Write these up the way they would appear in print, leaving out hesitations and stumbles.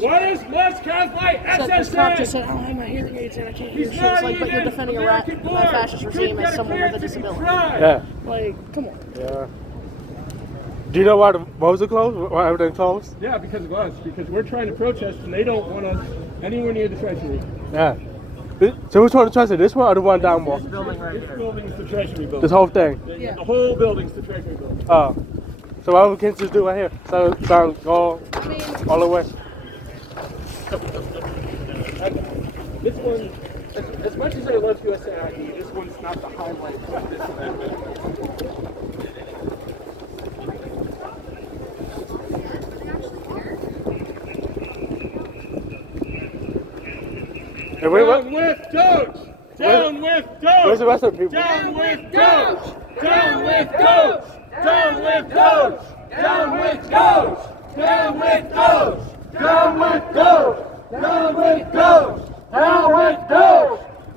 What is what's caused by SSA? This cop just said, I don't have my hearing aids and I can't hear shit. It's like, but you're defending a fascist regime as someone with a disability. Yeah. Like, come on. Yeah. Do you know why the roads are closed? Why everything closed? Yeah, because of us. Because we're trying to protest and they don't want us anywhere near the Treasury. Yeah. So which one the Treasury? This one or the one down more? This building right here. This building is the Treasury Building. This whole thing? Yeah. The whole building's the Treasury Building. Oh. So why we can't just do right here? So go all the way. This one, as much as I love USAID, this one's not the highlight of this event. Down with Doge! Down with Doge! Where's the rest of the people? Down with Doge! Down with Doge! Down with Doge! Down with Doge! Down with Doge! Down with Doge! Down with Doge!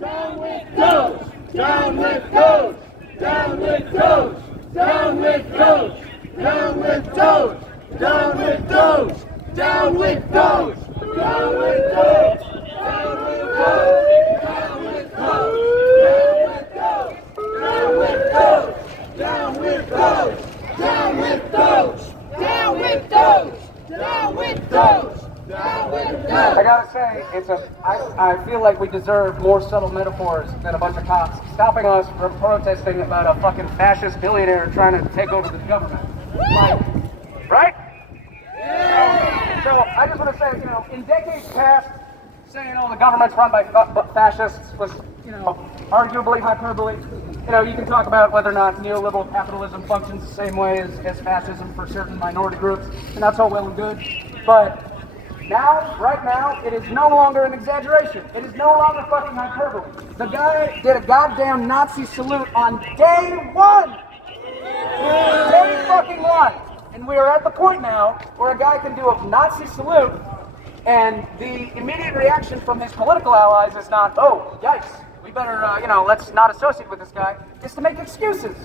Down with Doge! Down with Doge! Down with Doge! Down with Doge! Down with Doge! Down with Doge! Down with Doge! Down with Doge! Down with Doge! Down with Down with Doge! Down with Doge! Down with Doge! Down with Doge! Down with Doge! I gotta say, I feel like we deserve more subtle metaphors than a bunch of cops stopping us from protesting about a fucking fascist billionaire trying to take over the government. Like, right? Yeah. So I just want to say, in decades past, saying, the government's run by fascists was, arguably hyperbole. You can talk about whether or not neoliberal capitalism functions the same way as fascism for certain minority groups, and that's all well and good. But right now, it is no longer an exaggeration. It is no longer fucking hyperbole. The guy did a goddamn Nazi salute on day one. Day fucking one. And we are at the point now where a guy can do a Nazi salute and the immediate reaction from his political allies is not, oh, yikes, we better, let's not associate with this guy. It's to make excuses.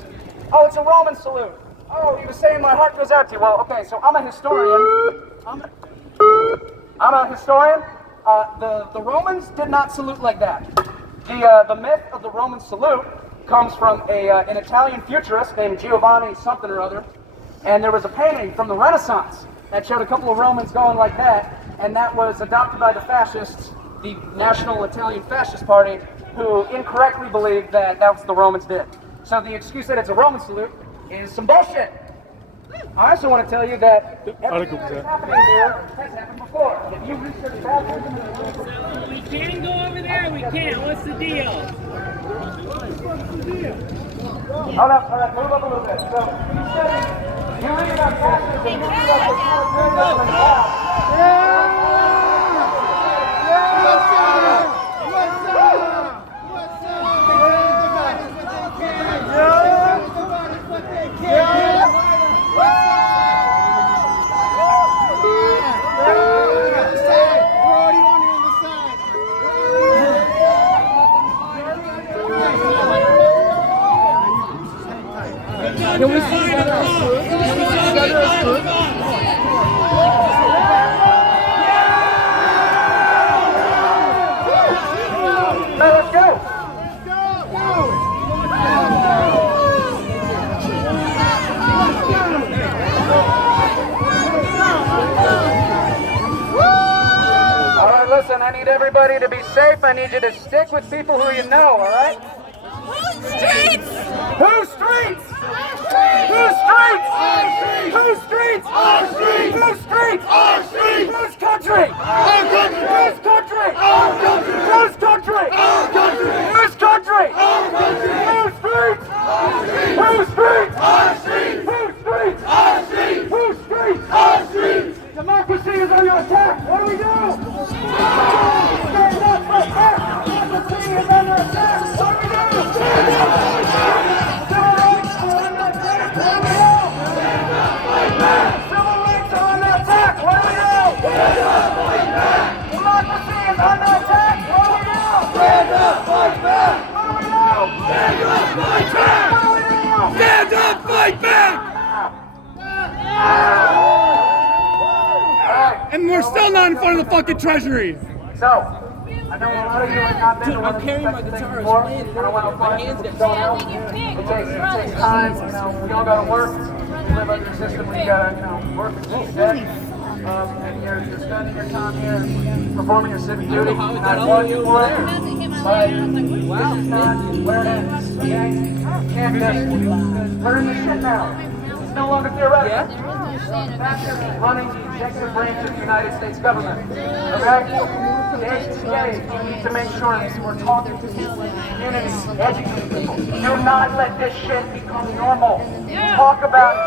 Oh, it's a Roman salute. Oh, he was saying my heart goes out to you. Well, okay, so I'm a historian. I'm a historian. The Romans did not salute like that. The myth of the Roman salute comes from an Italian futurist named Giovanni something or other. And there was a painting from the Renaissance that showed a couple of Romans going like that. And that was adopted by the fascists, the National Italian Fascist Party, who incorrectly believed that that's what the Romans did. So the excuse that it's a Roman salute is some bullshit. I also want to tell you that everything that is happening here has happened before. If you research fascism... We can go over there or we can't. What's the deal? All right, move up a little bit. So, you read about fascism, you read about the totalitarianism and all. Can we see together as group? Together as group? Let's go! All right, listen, I need everybody to be safe. I need you to stick with people who you know, all right? Whose streets? Whose streets? Whose streets? Whose streets? Our streets! Whose streets? Our streets! Whose country? Our country! Whose country? Our country! Whose country? Our country! Whose country? Our country! Whose streets? Our streets! Whose streets? Our streets! Whose streets? Our streets! Whose streets? Our streets! Democracy is under attack. What do we do? Stand up, fight back. Democracy is under attack. What do we do? Stand up, fight back. Civil rights are under attack. What do we do? Stand up, fight back. Civil rights are under attack. What do we do? Stand up, fight back. Democracy is under attack. What do we do? Stand up, fight back. What do we do? Stand up, fight back. What do we do? Stand up, fight back! right. And we're still not in front of the fucking Treasury. So, I know a lot of you have not been to one of these types of things before. I don't want to apply to people who don't know. It takes time. You know, we all got to work. We live under a system where you got to, you know, work and keep debt. And you're spending your time here performing your civic duty. And I want you for it. But this is not where it ends. Okay? Can't just turn the shit now. It's no longer theoretical. Fascists running the executive branch of the United States government. Okay? Day to day, you need to make sure that we're talking to people in the community, educating people. Do not let this shit become normal. Talk about it.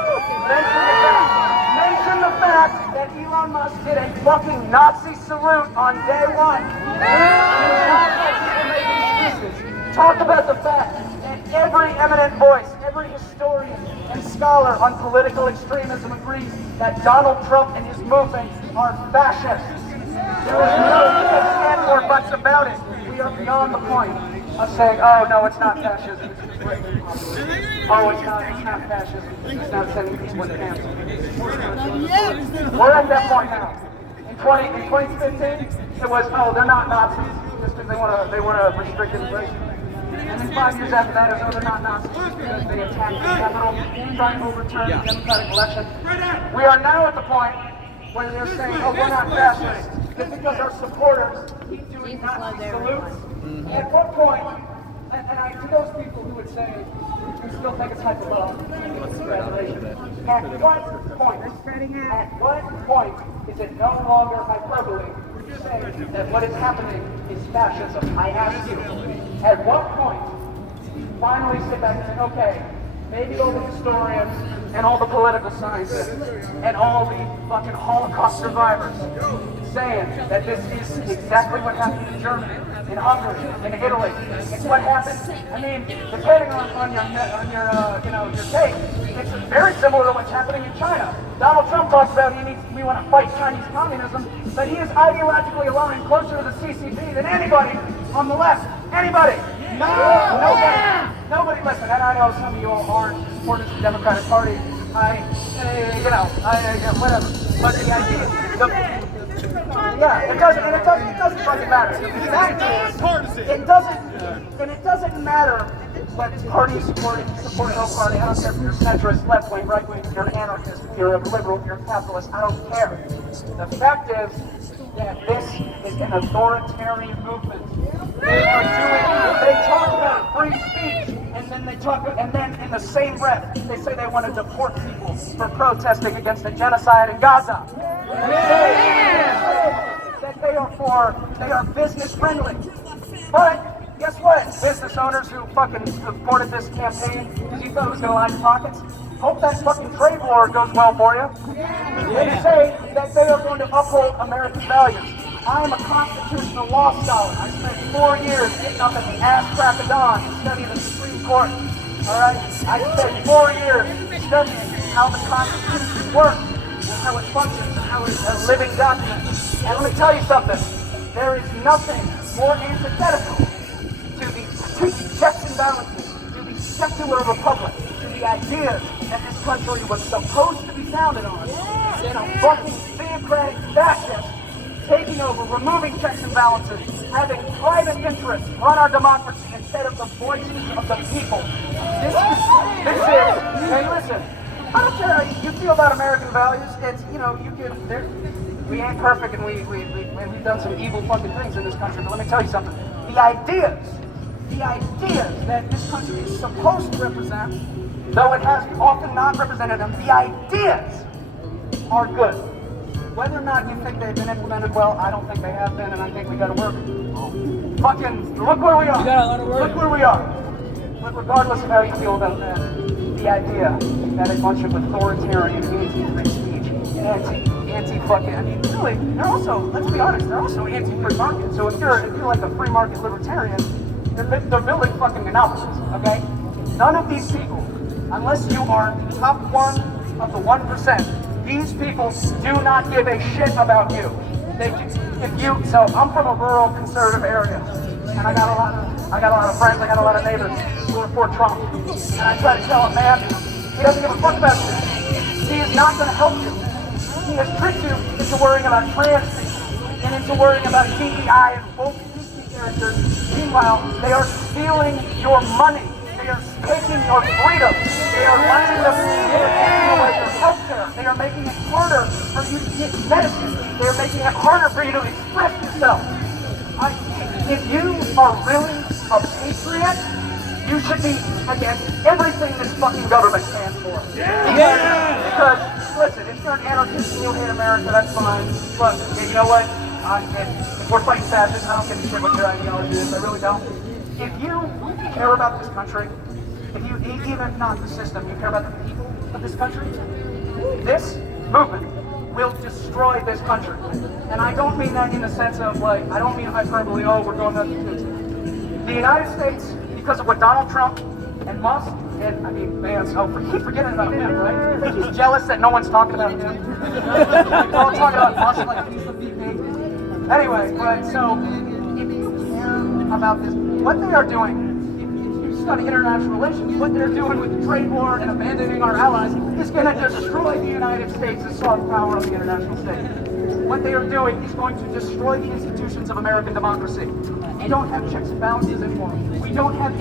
Mention the fact that Elon Musk did a fucking Nazi salute on day one. Talk about the fact that every eminent voice, every historian and scholar on political extremism agrees that Donald Trump and his movement are fascist. There is no ifs, ands, or buts about it. We are beyond the point of saying, oh no, it's not fascism. Oh, it's not fascism. It's not sending people to camps. We're at that point now. In 2015, it was, oh, they're not Nazis just because they want to restrict immigration. And then 5 years after that, it was, oh, they're not Nazis because they attacked the Capitol, trying to overturn the Democratic election. We are now at the point where they're saying, oh, we're not fascists, just because our supporters keep doing Nazi salutes. At what point, to those people who would say, you still think it's hyperbolic, congratulations. At what point is it no longer hyperbole to say that what is happening is fascism? I ask you, at what point you finally sit back and say, okay, maybe all the historians and all the political scientists and all the fucking Holocaust survivors saying that this is exactly what happened in Germany, in Hungary, in Italy. It's what happened. I mean, depending on your take, it's very similar to what's happening in China. Donald Trump talks about we want to fight Chinese communism, but he is ideologically aligned closer to the CCP than anybody on the left. Anybody? Nobody. Listen, and I know some of you all aren't supporters of the Democratic Party. Whatever. But the idea, it doesn't fucking matter. The fact is, it doesn't matter what party you support no party. I don't care if you're centrist, left wing, right wing, if you're an anarchist, if you're a liberal, if you're a capitalist, I don't care. The fact is that this is an authoritarian movement. They talk about free speech, and then in the same breath, they say they want to deport people for protesting against the genocide in Gaza. They say that they are business friendly. But guess what? Business owners who fucking supported this campaign because you thought it was going to line your pockets, hope that fucking trade war goes well for you. They say that they are going to uphold American values. I am a constitutional law scholar. I spent 4 years getting up at the ass crack of dawn to study the Supreme Court. Alright? I spent 4 years studying how the Constitution works, and how it functions, and how it's a living document. And let me tell you something. There is nothing more antithetical to the checks and balances, to the secular republic, to the ideas that this country was supposed to be founded on, than a fucking theocratic fascist taking over, removing checks and balances, having private interests run our democracy instead of the voices of the people. This is, hey listen, I don't care how you feel about American values. It's, we ain't perfect and we've done some evil fucking things in this country, but let me tell you something. The ideas that this country is supposed to represent, though it has often not represented them, the ideas are good. Whether or not you think they've been implemented well, I don't think they have been, and I think we gotta work. Fucking, look where we are. Look where we are. But regardless of how you feel about that, the idea that a bunch of authoritarian, anti-free speech, anti-fucking, I mean, really, they're also, let's be honest, they're also anti-free market. So if you're like a free market libertarian, they're building fucking monopolies, okay? None of these people, unless you are the top one of the 1%, these people do not give a shit about you. So I'm from a rural conservative area, and I got a lot of friends, I got a lot of neighbors who are for Trump. And I try to tell him, man, he doesn't give a fuck about you. He is not going to help you. he has tricked you into worrying about trans people and into worrying about DEI and woke Disney characters. Meanwhile, they are stealing your money. They are taking your freedom. They are lining the fees. They are taking away your health care. They are making it harder for you to get medicine. They are making it harder for you to express yourself. If you are really a patriot, you should be against everything this fucking government stands for. Because, listen, if you're an anarchist and you hate America, that's fine. But you know what? If we're fighting fascists, I don't give a shit what your ideology is. I really don't. If you care about this country, if you, even if not the system, you care about the people of this country, this movement will destroy this country. And I don't mean that in the sense of like, I don't mean hyperbole, oh, we're going to the United States, because of what Donald Trump and Musk, and I mean, man, so keep forgetting about him, right? He's jealous that no one's talking about him. We're all talking about Musk like he's the VP. Anyway, but so, if you care about this, what they are doing, if you study international relations, what they're doing with the trade war and abandoning our allies is going to destroy the United States' soft power of the international stage. What they are doing is going to destroy the institutions of American democracy. We don't have checks and balances anymore. We don't have,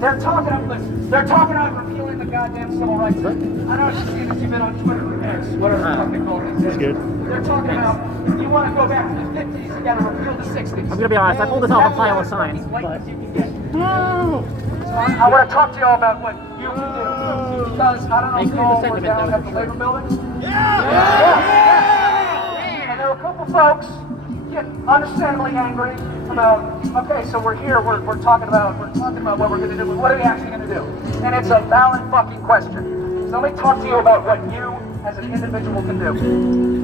they're talking about repealing the goddamn civil rights act. I don't know if you've seen this, you've been on Twitter or X, whatever the fuck they call it. That's good. They're talking about, if you want to go back to the 50s, you gotta repeal the 60s. I'm gonna be honest, I pulled this off a pile of signs. I want to talk to you all about what you can do. Because I don't know if you all were down at the labor building. Yeah. And there were a couple folks getting understandably angry about, okay, so we're here, we're talking about what we're going to do, but what are we actually going to do? And it's a valid fucking question. So let me talk to you about what you as an individual can do.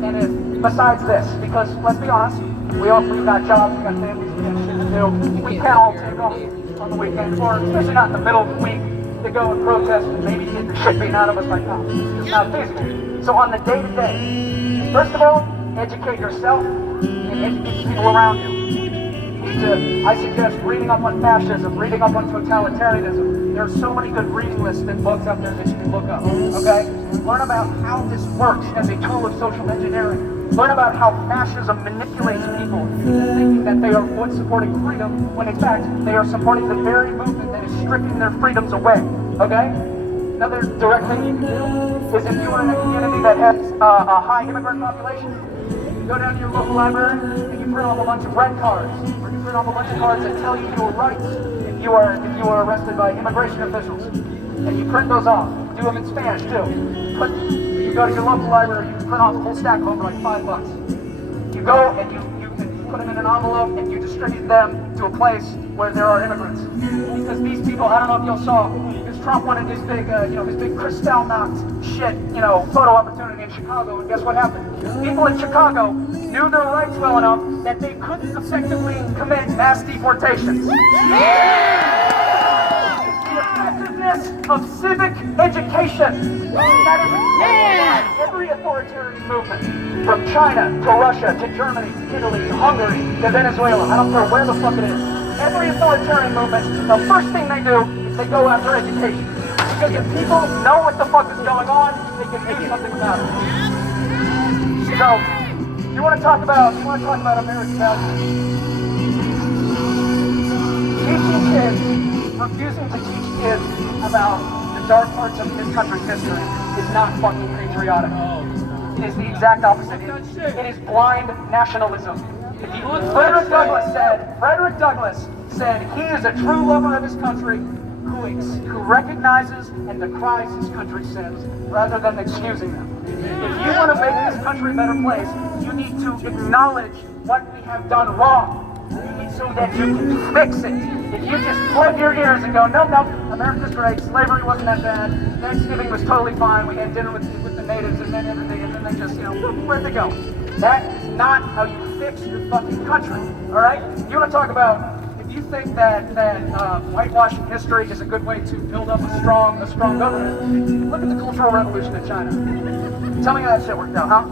And if, besides this, because let's be honest, we've got jobs, we've got families, we got shit to do. We can't all take off on the weekend, or especially not in the middle of the week, to go and protest and maybe get the shit beaten out of us by cops. It's not feasible. So on the day-to-day, first of all, educate yourself and educate people around you. I suggest reading up on fascism, reading up on totalitarianism. There are so many good reading lists and books out there that you can look up, okay? Learn about how this works as a tool of social engineering. Learn about how fascism manipulates people into thinking that they are supporting freedom, when in fact, they are supporting the very movement that is stripping their freedoms away, okay? Another direct thing you can do is if you are in a community that has a high immigrant population, you go down to your local library and you print off a bunch of red cards, or you print off a bunch of cards that tell you your rights if you are arrested by immigration officials. And you print those off. Do them in Spanish too. You go to your local library, you print off a whole stack of them for like $5. You go and you put them in an envelope and you distribute them to a place where there are immigrants. Because these people, I don't know if y'all saw, because Trump wanted his big, his big Kristallnacht shit, photo opportunity in Chicago, and guess what happened? People in Chicago knew their rights well enough that they couldn't effectively commit mass deportations. The effectiveness of civic education. That is every authoritarian movement, from China to Russia to Germany to Italy to Hungary to Venezuela. I don't care where the fuck it is. Every authoritarian movement, the first thing they do is they go after education. Because if people know what the fuck is going on, they can do something about it. So, you want to talk about American values? Teaching kids, refusing to teach kids about the dark parts of this country's history is not fucking patriotic. It is the exact opposite. It is blind nationalism. Frederick Douglass said he is a true lover of his country who recognizes and decries his country's sins rather than excusing them. If you want to make this country a better place, you need to acknowledge what we have done wrong so that you can fix it. If you just plug your ears and go, no, America's great, slavery wasn't that bad, Thanksgiving was totally fine, we had dinner with the natives and then everything, and then they just, where'd they go? That is not how you fix your fucking country, all right? You want to talk about, if you think that whitewashing history is a good way to build up a strong government, look at the Cultural Revolution in China. Tell me how that shit worked out, huh?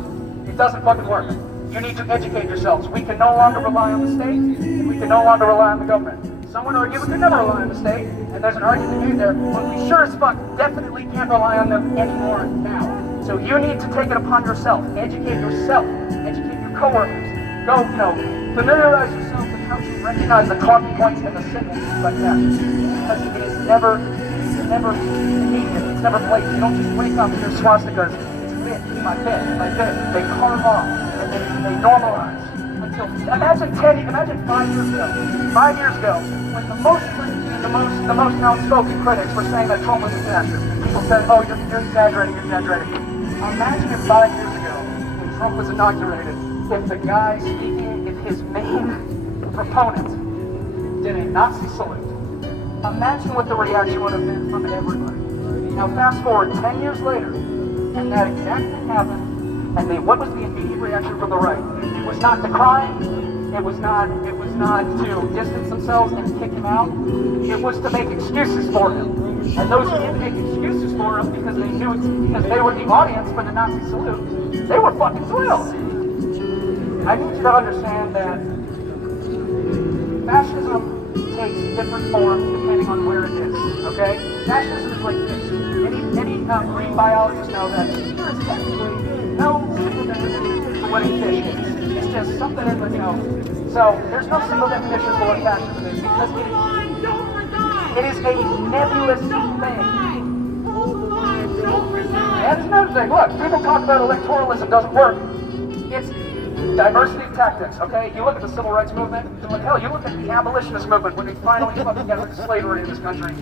It doesn't fucking work. You need to educate yourselves. We can no longer rely on the state, and we can no longer rely on the government. Some would argue we can never rely on the state, and there's an argument made there, but we sure as fuck definitely can't rely on them anymore now. So you need to take it upon yourself, educate your coworkers. Go, familiarize yourself with how to recognize the talking points and the symbols like that. Because it is never immediate, it's never blatant. You don't just wake up and hear swastikas, it's bit by bit by bit. They carve off and they normalize. Imagine 5 years ago. 5 years ago, when the most outspoken critics were saying that Trump was a fascist. People said, "Oh, you're exaggerating, you're exaggerating." Imagine if 5 years ago, when Trump was inaugurated, if the guy speaking, if his main proponent did a Nazi salute. Imagine what the reaction would have been from everybody. Now, fast forward 10 years later, and that exact thing happened. And what was the immediate reaction from the right? It was not to cry. It was not to distance themselves and kick him out. It was to make excuses for him. And those who didn't make excuses for him because they were the audience for the Nazi salute, they were fucking thrilled. I need you to understand that fascism takes different forms depending on where it is. Okay? Fascism is like this. Any marine biologists know that there is technically no single definition for what a fish is. It's just something in the, So there's no single definition for what fascism is because it is a nebulous thing. That's another thing. Look, people talk about electoralism doesn't work. It's diversity of tactics, okay? You look at the civil rights movement, hell, you look at the abolitionist movement when we finally fucking got rid of slavery in this country.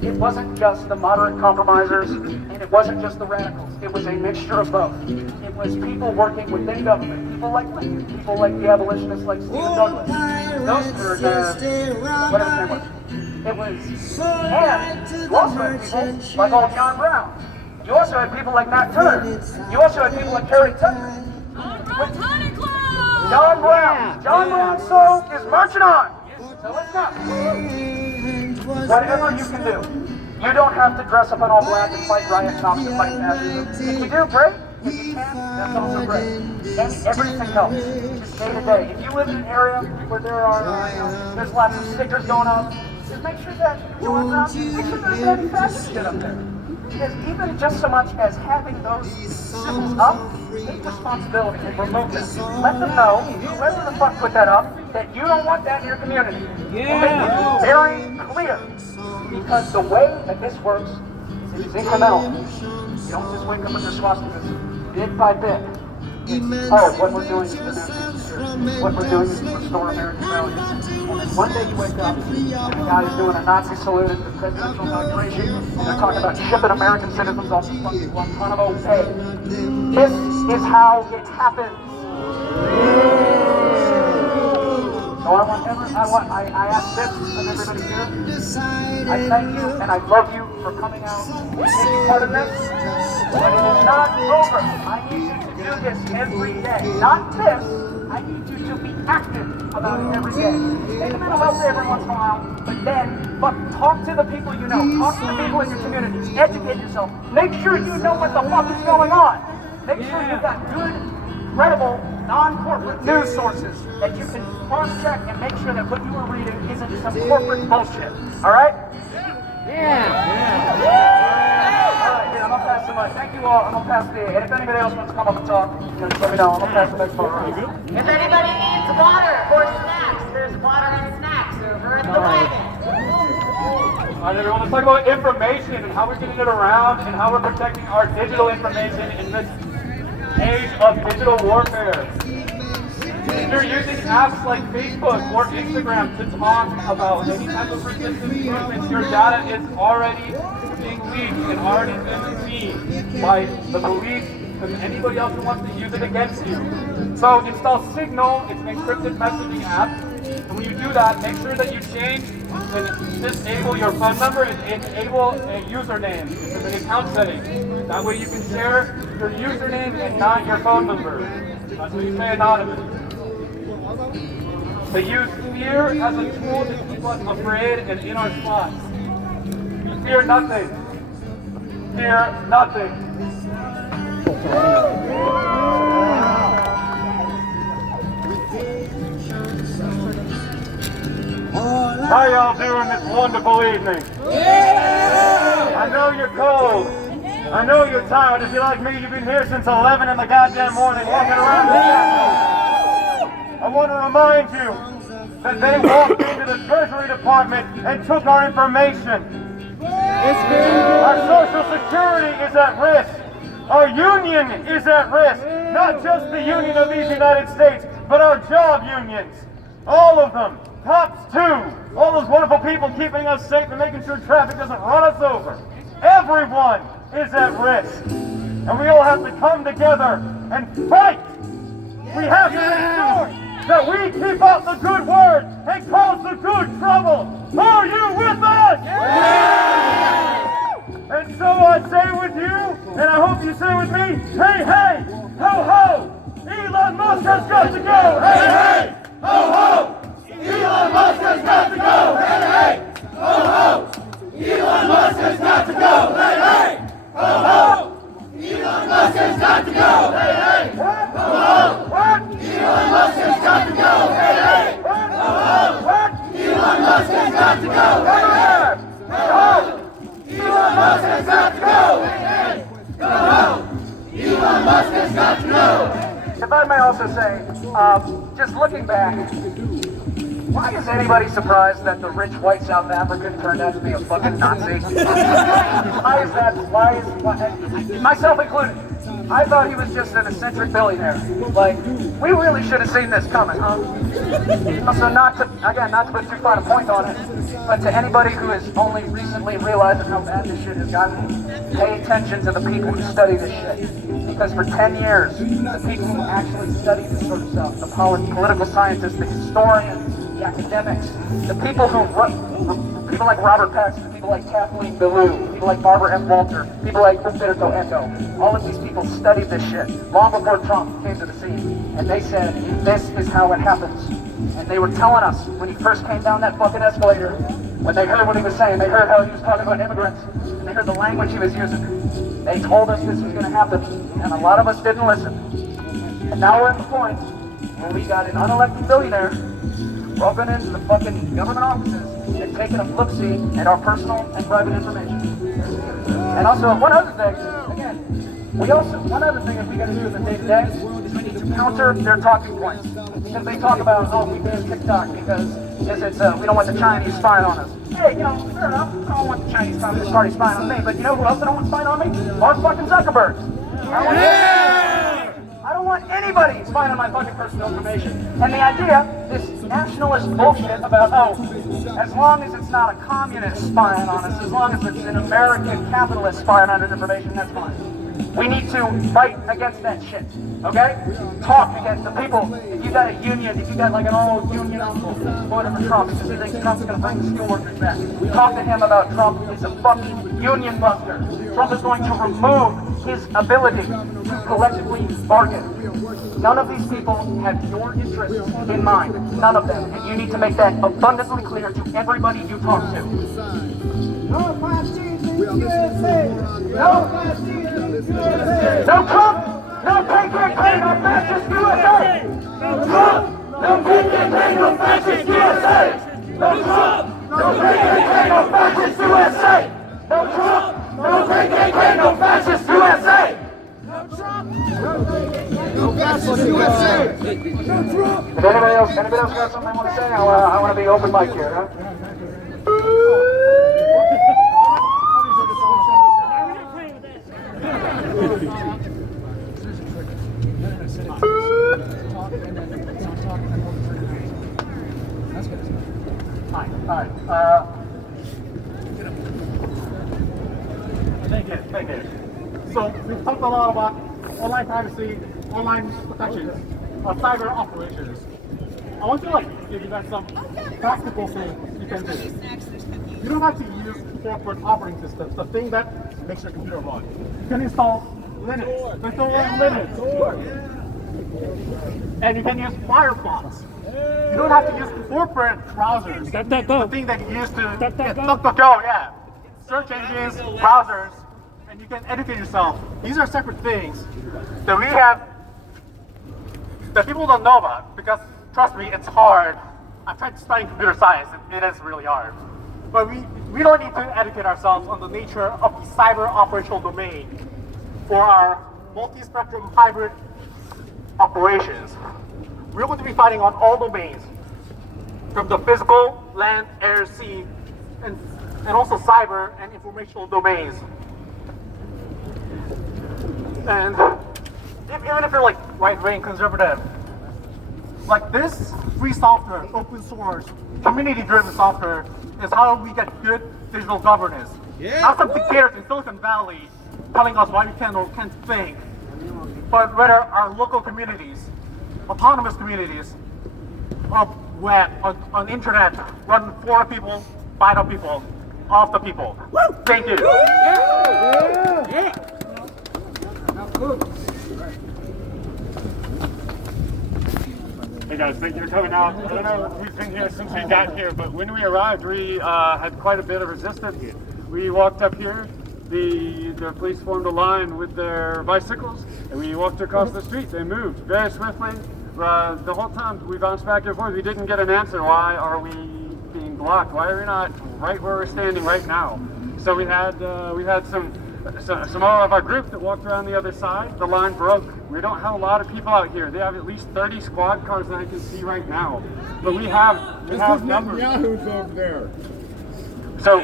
It wasn't just the moderate compromisers, and it wasn't just the radicals. It was a mixture of both. It was people working within government, people like Lincoln, people like the abolitionists like Stephen Douglas. Those were whatever his name was. It was, and you also had people like old John Brown. You also had people like Matt Turner. You also had people like Harry Tucker. John Brown. John Brown's soul is marching on. So let's not. Whatever you can do. You don't have to dress up in all black and fight riot cops and fight fascism. If you do, great. If you can, that's also great. And everything helps. Just day to day. If you live in an area where there's lots of stickers going up, just make sure that you're going around, make sure there's anti-fascist shit up there. Because even just so much as having those symbols up, take responsibility and remove them. Let them know, whoever the fuck put that up, that you don't want that in your community. Yeah. Make it very clear. Because the way that this works is it is incremental. You don't just wake up with your swastikas bit by bit. What we're doing is the Nazis. What we're doing is to restore American values. And then one day you wake up, and the guy is doing a Nazi salute at the presidential inauguration, and they're talking about shipping American citizens off to fucking Guantanamo Bay. This is how it happens. So I ask this of everybody here. I thank you and I love you for coming out and taking part in this. But it is not over. I need you to do this every day. Not this. I need you to be active about it every day. Take a mental health day every once in a while, but then talk to the people you know. Talk to the people in your communities. Educate yourself. Make sure you know what the fuck is going on. Make sure you've got good, credible, non-corporate news sources that you can cross-check and make sure that what you are reading isn't some corporate bullshit. All right? Yeah. All right, I'm gonna pass the mic. Thank you all. I'm gonna pass the. And if anybody else wants to come up and talk, just let me know. I'm gonna pass the next part around. If anybody needs water or snacks, there's water and snacks over at the wagon. All right, everyone, let's talk about information and how we're getting it around and how we're protecting our digital information in this age of digital warfare. If you're using apps like Facebook or Instagram to talk about any type of resistance movements, your data is already being leaked and already been seen by the police and anybody else who wants to use it against you. So install Signal, it's an encrypted messaging app. And when you do that, make sure that you change and disable your phone number and enable a username. It's an account setting. That way you can share your username and not your phone number. That's what you say anonymous. They use fear as a tool to keep us afraid and in our spots. Fear nothing. Fear nothing. How y'all doing this wonderful evening? Yeah! I know you're cold. I know you're tired. If you're like me, you've been here since 11 in the goddamn morning walking around the Capitol. I want to remind you that they walked into the Treasury Department and took our information. Our Social Security is at risk. Our union is at risk. Not just the union of these United States, but our job unions. All of them. Cops too. All those wonderful people keeping us safe and making sure traffic doesn't run us over. Everyone is at risk. And we all have to come together and fight. We have to ensure that we keep up the good word and cause the good trouble. Are you with us? And so I say with you, and I hope you say with me, hey, hey, ho, ho, Elon Musk has got to go. Hey, hey, ho, ho, Elon Musk has got to go. Hey, hey, ho, ho, Elon Musk has got to go. Hey, hey, ho, ho, Elon Musk has got to go. Hey, hey, ho, ho, Elon Musk has got to go. Hey, hey, ho, ho, Elon Musk has got to go. Hey, hey, ho, ho. Elon Musk has got to go! Hey, hey! Go home! Elon Musk has got to go! If I may also say, just looking back, why is anybody surprised that the rich white South African turned out to be a fucking Nazi? Why is that? Why, myself included, I thought he was just an eccentric billionaire. Like, we really should have seen this coming, huh? Also, not to put too fine a point on it, but to anybody who has only recently realized how bad this shit has gotten, pay attention to the people who study this shit. Because for 10 years, the people who actually study this sort of stuff, the political scientists, the historians, the academics, the people who people like Robert Paxton, people like Kathleen Belew, people like Barbara M. Walter, people like Umberto Eco, all of these people studied this shit long before Trump came to the scene. And they said, this is how it happens. And they were telling us when he first came down that fucking escalator, when they heard what he was saying, they heard how he was talking about immigrants, and they heard the language he was using. They told us this was going to happen, and a lot of us didn't listen. And now we're at the point where we got an unelected billionaire broken into the fucking government offices and taking a look-see at our personal and private information. And also, one other thing that we got to do in the day-to-day is we need to counter their talking points. Because they talk about, oh, we banned TikTok because we don't want the Chinese spying on us. Hey, fair enough, I don't want the Chinese Communist Party spying on me, but you know who else I don't want spying on me? Mark fucking Zuckerberg. I don't want anybody spying on my fucking personal information. And the idea, this nationalist bullshit about, as long as it's not a communist spying on us, as long as it's an American capitalist spying on our information, that's fine. We need to fight against that shit, okay? Talk against the people. If you got a union, if you got like an old union uncle voting for Trump because he thinks Trump's going to bring the steelworkers back, talk to him about Trump is a fucking union buster. Trump is going to remove his ability to collectively bargain. None of these people have your interests in mind. None of them. And you need to make that abundantly clear to everybody you talk to. No fascism USA! No fascism USA! No Trump! No KKK! No fascist USA! No Trump! No KKK! No fascist USA! No Trump! No KKK! No fascist USA! No Trump! No KKK! No fascist USA! No fascist USA! No Trump! If anybody else got something they want to say, I want to be open mic here, huh? Hi. Thank you. So we've talked a lot about online privacy, online protections, cyber operations. I want to give you guys some practical things you can do. You don't have to use corporate operating systems, the thing that makes your computer run. You can install Linux, and you can use Firefox. You don't have to use corporate browsers. The thing that you use to DuckDuckGo, yeah. Search engines, browsers, and you can educate yourself. These are separate things that we have that people don't know about because, trust me, it's hard. I'm trying to study computer science, and it is really hard. but we don't need to educate ourselves on the nature of the cyber operational domain for our multi-spectrum hybrid operations. We're going to be fighting on all domains, from the physical, land, air, sea, and also cyber and informational domains. And even if you're like right-wing conservative, like this free software, open source, community-driven software is how we get good digital governance. Not some dictators in Silicon Valley telling us why we can or can't think, but rather our local communities, autonomous communities of web, on internet, run for people, by the people, of the people. Thank you. Hey guys, thank you for coming out. I don't know who's been here since we got here, but when we arrived, we had quite a bit of resistance. We walked up here, the police formed a line with their bicycles, and we walked across the street. They moved very swiftly. The whole time we bounced back and forth. We didn't get an answer. Why are we being blocked? Why are we not right where we're standing right now? So we had some more of our group that walked around the other side. The line broke. We don't have a lot of people out here. They have at least 30 squad cars that I can see right now. But we have numbers. Yahoo's over there. So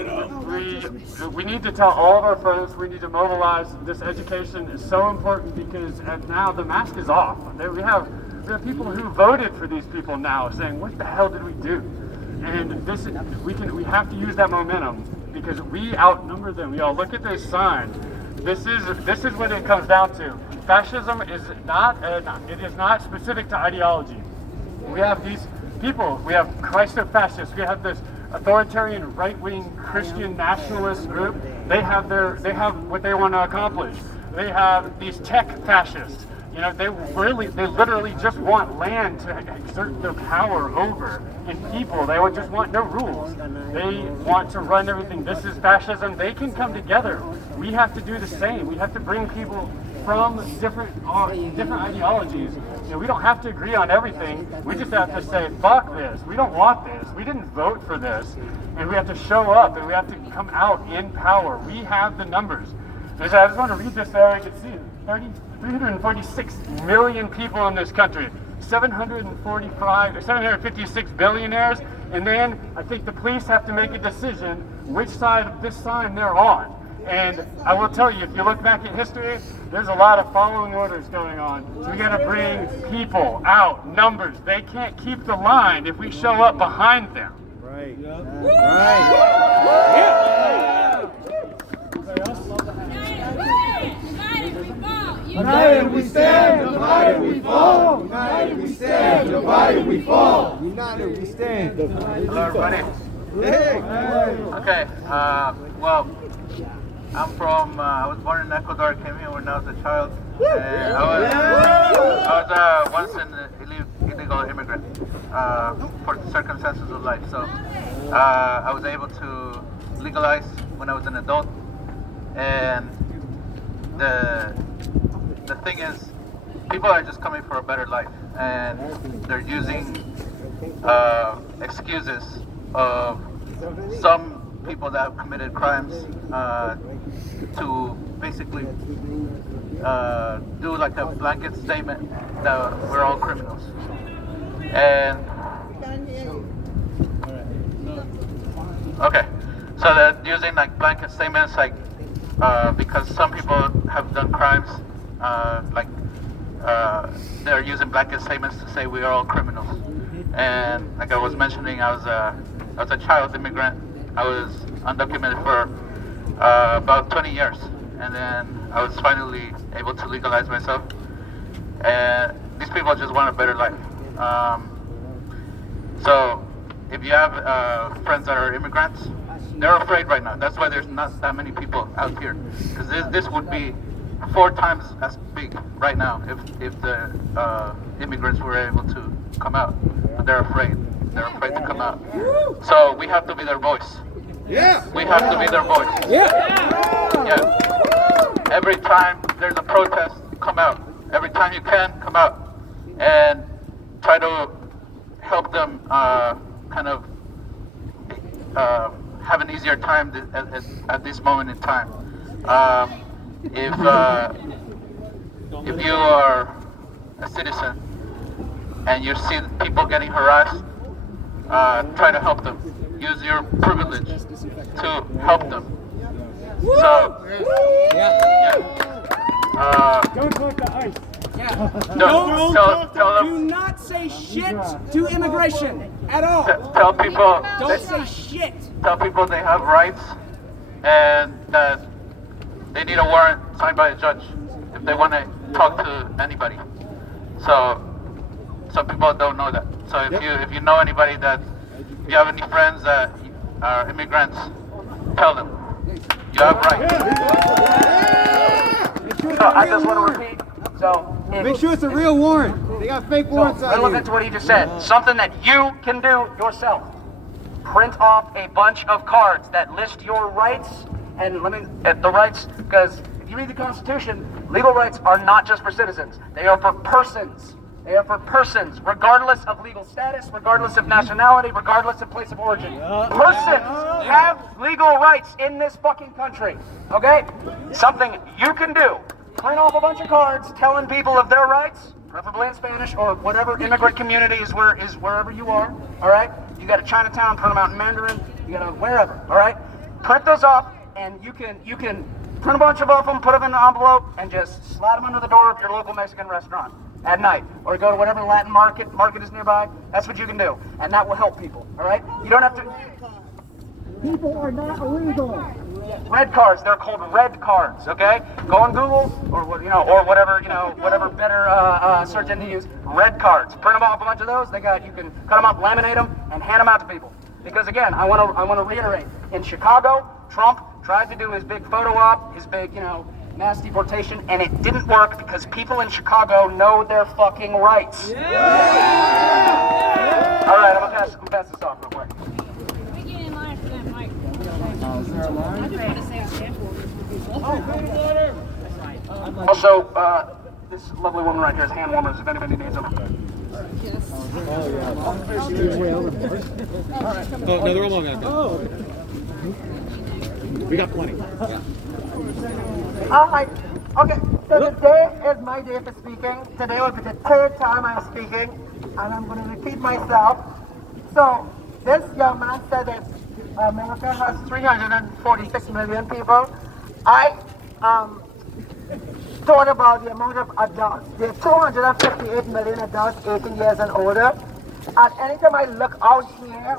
we need to tell all of our friends, we need to mobilize. This education is so important because now the mask is off. We have people who voted for these people now saying, what the hell did we do? And we have to use that momentum because we outnumber them. We all look at this sign. This is what it comes down to. Fascism is not specific to ideology. We have these people. We have Christo-fascists. We have this authoritarian right-wing Christian nationalist group. They have what they want to accomplish. They have these tech fascists. You know, they literally just want land to exert their power over, and people. They just want no rules. They want to run everything. This is fascism. They can come together. We have to do the same. We have to bring people from different ideologies. You know, we don't have to agree on everything. We just have to say, fuck this. We don't want this. We didn't vote for this. And we have to show up, and we have to come out in power. We have the numbers. I just want to read this there. You can see 346 million people in this country, 756 billionaires, and then I think the police have to make a decision which side of this sign they're on. And I will tell you, if you look back at history, there's a lot of following orders going on. So we got to bring people out, numbers. They can't keep the line if we show up behind them. Right. Yeah. United we stand, divided we fall. United we stand, divided we fall. United we stand. Hello, everybody. Hey. Okay. Well, I'm from. I was born in Ecuador. Came here when I was a child. And I was once an illegal immigrant for the circumstances of life. So I was able to legalize when I was an adult, and the thing is, people are just coming for a better life, and they're using excuses of some people that have committed crimes to basically do like a blanket statement that we're all criminals. And okay, so they're using like blanket statements like because some people have done crimes, they're using blanket statements to say we are all criminals. And like I was mentioning, I was a child immigrant. I was undocumented for about 20 years, and then I was finally able to legalize myself. And these people just want a better life. So if you have friends that are immigrants, they're afraid right now. That's why there's not that many people out here, because this would be 4 times as big right now if the immigrants were able to come out. But they're afraid. They're afraid to come out. So we have to be their voice. Yeah. We have to be their voice. Yeah. Every time there's a protest, come out. Every time you can, come out and try to help them have an easier time at this moment in time. If you are a citizen and you see people getting harassed, try to help them. Use your privilege to help them. So, Don't put the ice. tell Do them. not say shit to immigration at all. Tell people. Don't say shit. Tell people they have rights and that they need a warrant signed by a judge if they want to talk to anybody. So some people don't know that. So if you know anybody if you have any friends that are immigrants, tell them you have rights. So I just want to repeat. So Make sure it's a real warrant. They got fake warrants out relevant here. to what he just said, something that you can do yourself. Print off a bunch of cards that list your rights, and the rights, because if you read the Constitution, legal rights are not just for citizens. They are for persons. They are for persons, regardless of legal status, regardless of nationality, regardless of place of origin. Persons have legal rights in this fucking country, okay? Something you can do. Print off a bunch of cards telling people of their rights, preferably in Spanish or whatever immigrant community is wherever you are, all right? You got a Chinatown, print them out in Mandarin, you got a wherever, all right? Print those off, and you can print a bunch of them, put them in an envelope, and just slide them under the door of your local Mexican restaurant at night, or go to whatever Latin market is nearby. That's what you can do, and that will help people, all right? You don't have to... People are not illegal. Red cards, they're called red cards, okay? Go on Google or whatever better search engine you use. Red cards. Print them off a bunch of those. You can cut them up, laminate them, and hand them out to people. Because again, I want to reiterate. In Chicago, Trump tried to do his big photo op, his big, mass deportation, and it didn't work because people in Chicago know their fucking rights. Yeah! All right, I'm gonna pass this off real quick. Also, this lovely woman right here has hand warmers if anybody needs them. No, they're all on. We got plenty. Alright, okay, so today is my day for speaking. Today will be the third time I'm speaking, and I'm going to repeat myself. So, this young man said that America has 346 million people. I thought about the amount of adults. There are 258 million adults 18 years and older. And anytime I look out here,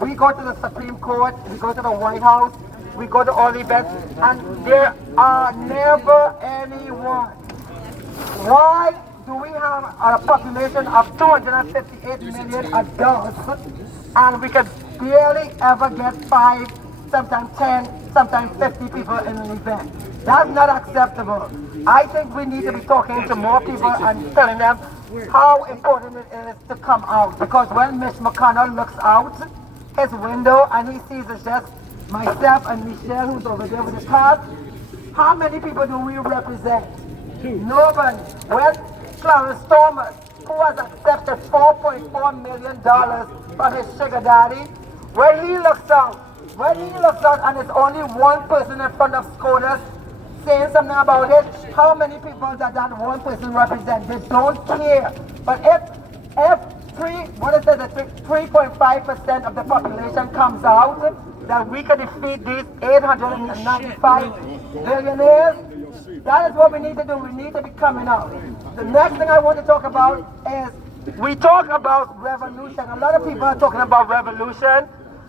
we go to the Supreme Court, we go to the White House, we go to all events, and there are never anyone. Why do we have a population of 258 million adults and we can barely ever get 5, sometimes 10, sometimes 50 people in an event? That's not acceptable. I think we need to be talking to more people and telling them how important it is to come out. Because when Mitch McConnell looks out his window and he sees it's just myself and Michelle who's over there with the cars, how many people do we represent? Nobody. When Clarence Thomas, who has accepted $4.4 million from his sugar daddy, when he looks out and it's only one person in front of SCOTUS saying something about it, how many people does that one person represent? They don't care. But if 3.5% of the population comes out, that we can defeat these 895 billionaires, that is what we need to do. We need to be coming out. The next thing I want to talk about is, we talk about revolution. A lot of people are talking about revolution,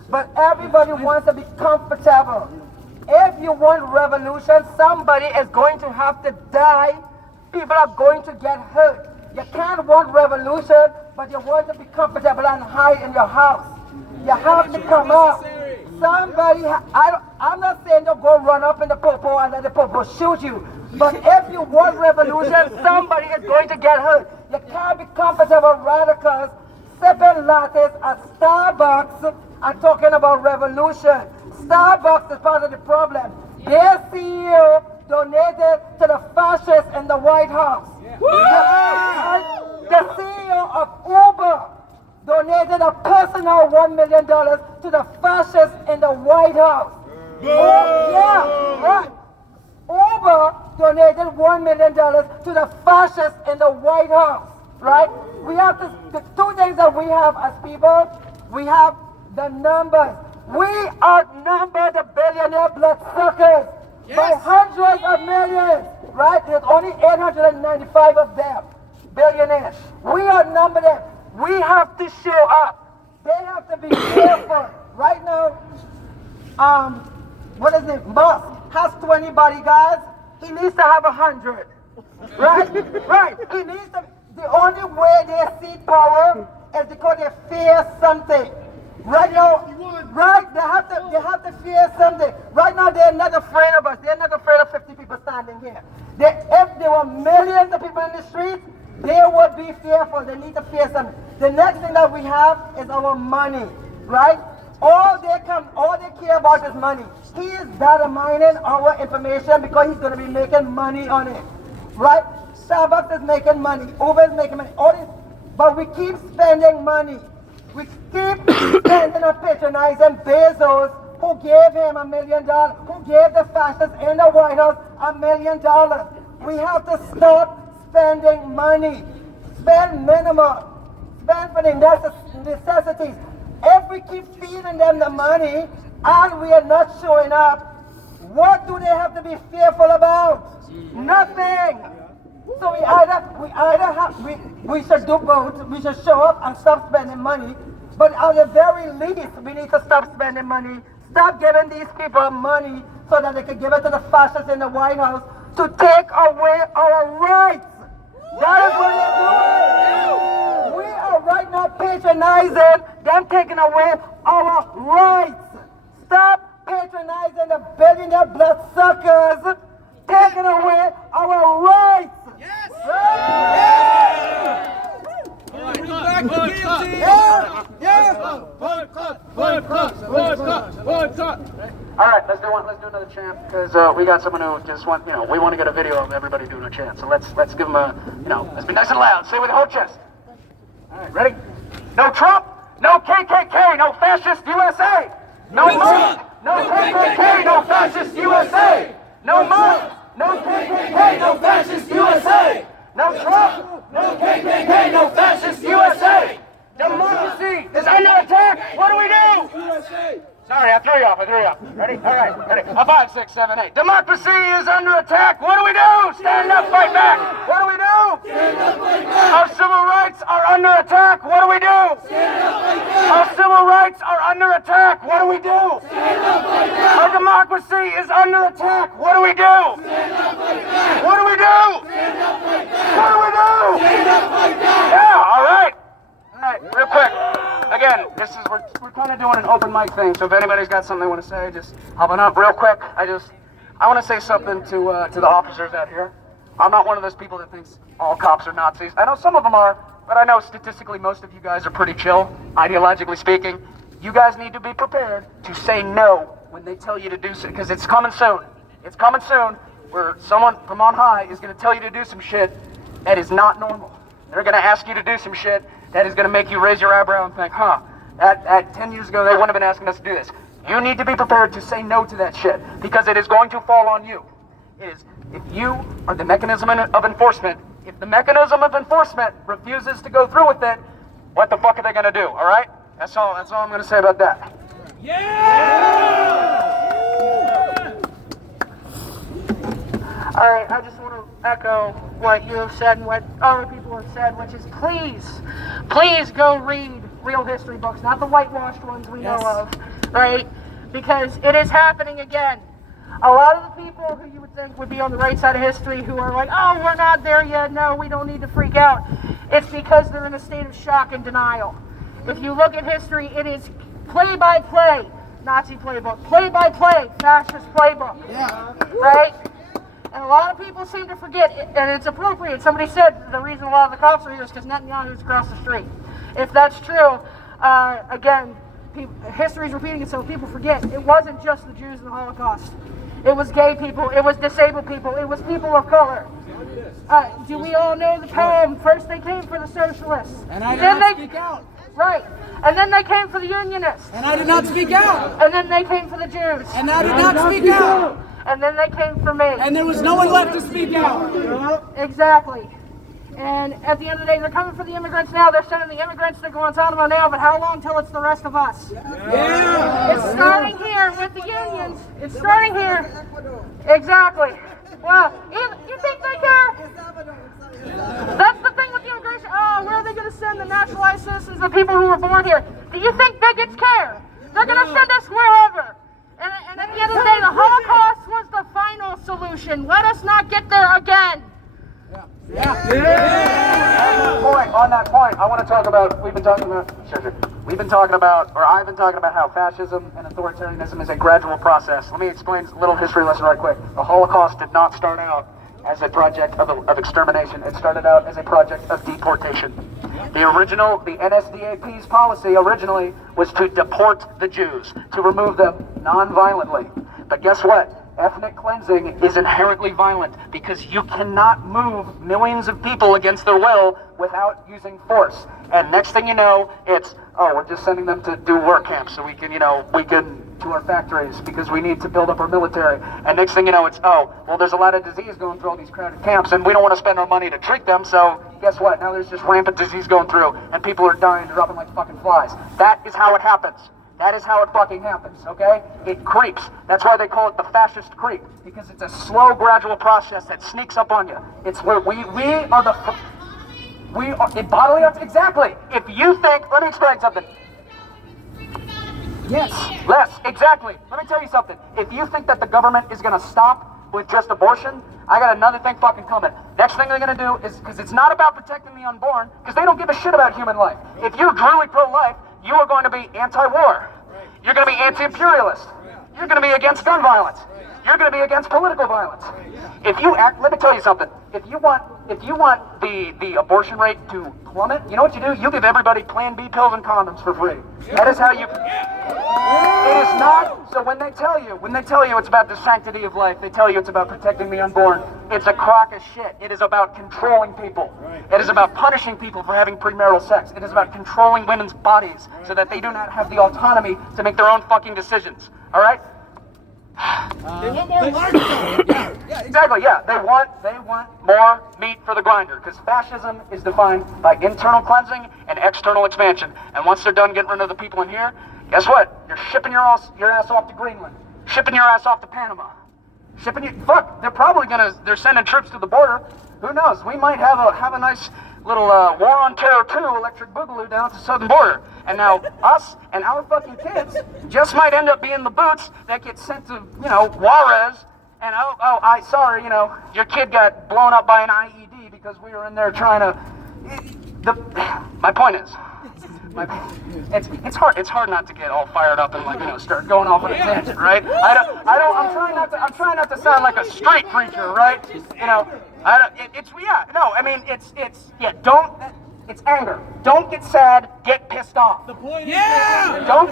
but everybody wants to be comfortable. If you want revolution, somebody is going to have to die. People are going to get hurt. You can't want revolution, but you want to be comfortable and hide in your house. You have to come out. Somebody, I'm not saying you go run up in the popo and let the popo shoot you. But if you want revolution, somebody is going to get hurt. You can't be comfortable radicals sipping lattes at Starbucks and talking about revolution. Starbucks is part of the problem. Their CEO donated to the fascists in the White House. The CEO of Uber donated a person now $1 million to the fascists in the White House. Oh, yeah, right. Uber donated $1 million to the fascists in the White House, right? We have the two things that we have as people. We have the numbers. We outnumber the billionaire bloodsuckers by hundreds of millions, right? There's only 895 of them, billionaires. We outnumber them. We have to show up. They have to be careful. Right now, what is it? Musk has 20 bodyguards. He needs to have 100. Right? Right. He needs to. The only way they see power is because they fear something. Right now, right? They have to fear something. Right now, they're not afraid of us. They're not afraid of 50 people standing here. If there were millions of people in the streets, they would be fearful. They need to fear something. The next thing that we have is our money, right? All they care about is money. He is data mining our information because he's going to be making money on it, right? Starbucks is making money. Uber is making money. All this, but we keep spending money. We keep spending and patronizing Bezos, who gave him $1 million, who gave the fascists in the White House $1 million. We have to stop spending money. Spend minimum. Spend for the necessities. If we keep feeding them the money and we are not showing up, what do they have to be fearful about? Nothing. So we should do both. We should show up and stop spending money. But at the very least, we need to stop spending money. Stop giving these people money so that they can give it to the fascists in the White House to take away our rights. That is what they're doing. We are right now patronizing them taking away our rights. Stop patronizing the billionaire bloodsuckers taking away our rights. Yes! All right, let's do another chant because we got someone who just we want to get a video of everybody doing a chant. So let's give them a, let's be nice and loud. Say it with the whole chest. All right, ready? No Trump, no KKK, no fascist USA. No Musk, no KKK, no fascist USA. No Musk, no KKK, no fascist USA. No Trump, no KKK, no fascist USA. Democracy is under attack. What do we do? USA. Sorry, I threw you off. Ready? All right, ready. 5, 6, 7, 8. Democracy is under attack. What do we do? Stand up, fight back. What do we do? Stand up, fight back. Our civil rights are under attack. What do we do? Stand up, fight back. Our civil rights are under attack. What do we do? Stand up, fight back. Our democracy is under attack. What do we do? Stand up, fight back. What do we do? Stand up, fight back. What do we do? Stand up, fight back. Yeah, all right. All right, real quick. Again, we're kind of doing an open mic thing, so if anybody's got something they want to say, just hop on up real quick. I want to say something to the officers out here. I'm not one of those people that thinks all cops are Nazis. I know some of them are, but I know statistically most of you guys are pretty chill, ideologically speaking. You guys need to be prepared to say no when they tell you to do so, because it's coming soon. It's coming soon where someone from on high is going to tell you to do some shit that is not normal. They're going to ask you to do some shit that is going to make you raise your eyebrow and think, at 10 years ago, they wouldn't have been asking us to do this. You need to be prepared to say no to that shit, because it is going to fall on you. It is, if you are the mechanism of enforcement, if the mechanism of enforcement refuses to go through with it, what the fuck are they going to do, all right? That's all I'm going to say about that. Yeah! All right, I just want to echo what you have said and what other people have said, which is please go read real history books, not the whitewashed ones we know of, right? Because it is happening again. A lot of the people who you would think would be on the right side of history who are like, oh, we're not there yet, no, we don't need to freak out. It's because they're in a state of shock and denial. If you look at history, it is play-by-play Nazi playbook, play-by-play fascist playbook, right? And a lot of people seem to forget, and it's appropriate. Somebody said the reason a lot of the cops are here is because Netanyahu's across the street. If that's true, again, history is repeating itself. People forget it wasn't just the Jews in the Holocaust. It was gay people. It was disabled people. It was people of color. Do we all know the poem? First they came for the socialists. And I did not speak out. Right. And then they came for the Unionists. And I did not speak out. And then they came for the Jews. And I did not speak out. And then they came for me. And there was no one left to speak out. Exactly. And at the end of the day, they're coming for the immigrants now. They're sending the immigrants to Guantanamo now, but how long till it's the rest of us? Yeah. It's starting here with the unions. It's starting here. Exactly. Well, you think they care? That's the thing with the immigration. Oh, where are they going to send the naturalized citizens, the people who were born here? Do you think bigots care? They're going to send us wherever. And at the end of the day, the Holocaust was the final solution. Let us not get there again. On that point, I want to talk about, I've been talking about how fascism and authoritarianism is a gradual process. Let me explain a little history lesson right quick. The Holocaust did not start out as a project of extermination. It started out as a project of deportation. The NSDAP's policy originally was to deport the Jews, to remove them non-violently. But guess what? Ethnic cleansing is inherently violent because you cannot move millions of people against their will without using force. And next thing you know, it's, oh, we're just sending them to do work camps so we can to our factories because we need to build up our military. And next thing you know, it's, oh, well, there's a lot of disease going through all these crowded camps and we don't want to spend our money to treat them, so guess what? Now there's just rampant disease going through and people are dying, dropping like fucking flies. That is how it happens. That is how it fucking happens, okay? It creeps. That's why they call it the fascist creep, because it's a slow, gradual process that sneaks up on you. It's where we are bodily, exactly. If you think, let me explain something. Yes, exactly. Let me tell you something. If you think that the government is gonna stop with just abortion, I got another thing fucking coming. Next thing they're gonna do is, because it's not about protecting the unborn, because they don't give a shit about human life. If you're truly pro-life, you are going to be anti-war. You're going to be anti-imperialist. You're going to be against gun violence. You're going to be against political violence. If you act, let me tell you something. If you want the abortion rate to plummet, you know what you do? You give everybody Plan B pills and condoms for free. That is how you. It is not. So when they tell you it's about the sanctity of life, they tell you it's about protecting the unborn. It's a crock of shit. It is about controlling people. It is about punishing people for having premarital sex. It is about controlling women's bodies so that they do not have the autonomy to make their own fucking decisions. All right? They want more livestock. Exactly, yeah. They want more meat for the grinder, because fascism is defined by internal cleansing and external expansion. And once they're done getting rid of the people in here, guess what? You're shipping your ass off to Greenland, shipping your ass off to Panama, they're probably they're sending troops to the border. Who knows? We might have a nice little War on Terror 2 electric boogaloo down at the southern border. And now us and our fucking kids just might end up being the boots that get sent to, Juarez. And sorry, your kid got blown up by an IED because we were in there trying to. My point is, it's hard not to get all fired up and start going off on a tangent, right? I'm trying not to sound like a street preacher, right? It's anger. Don't get sad, get pissed off. Don't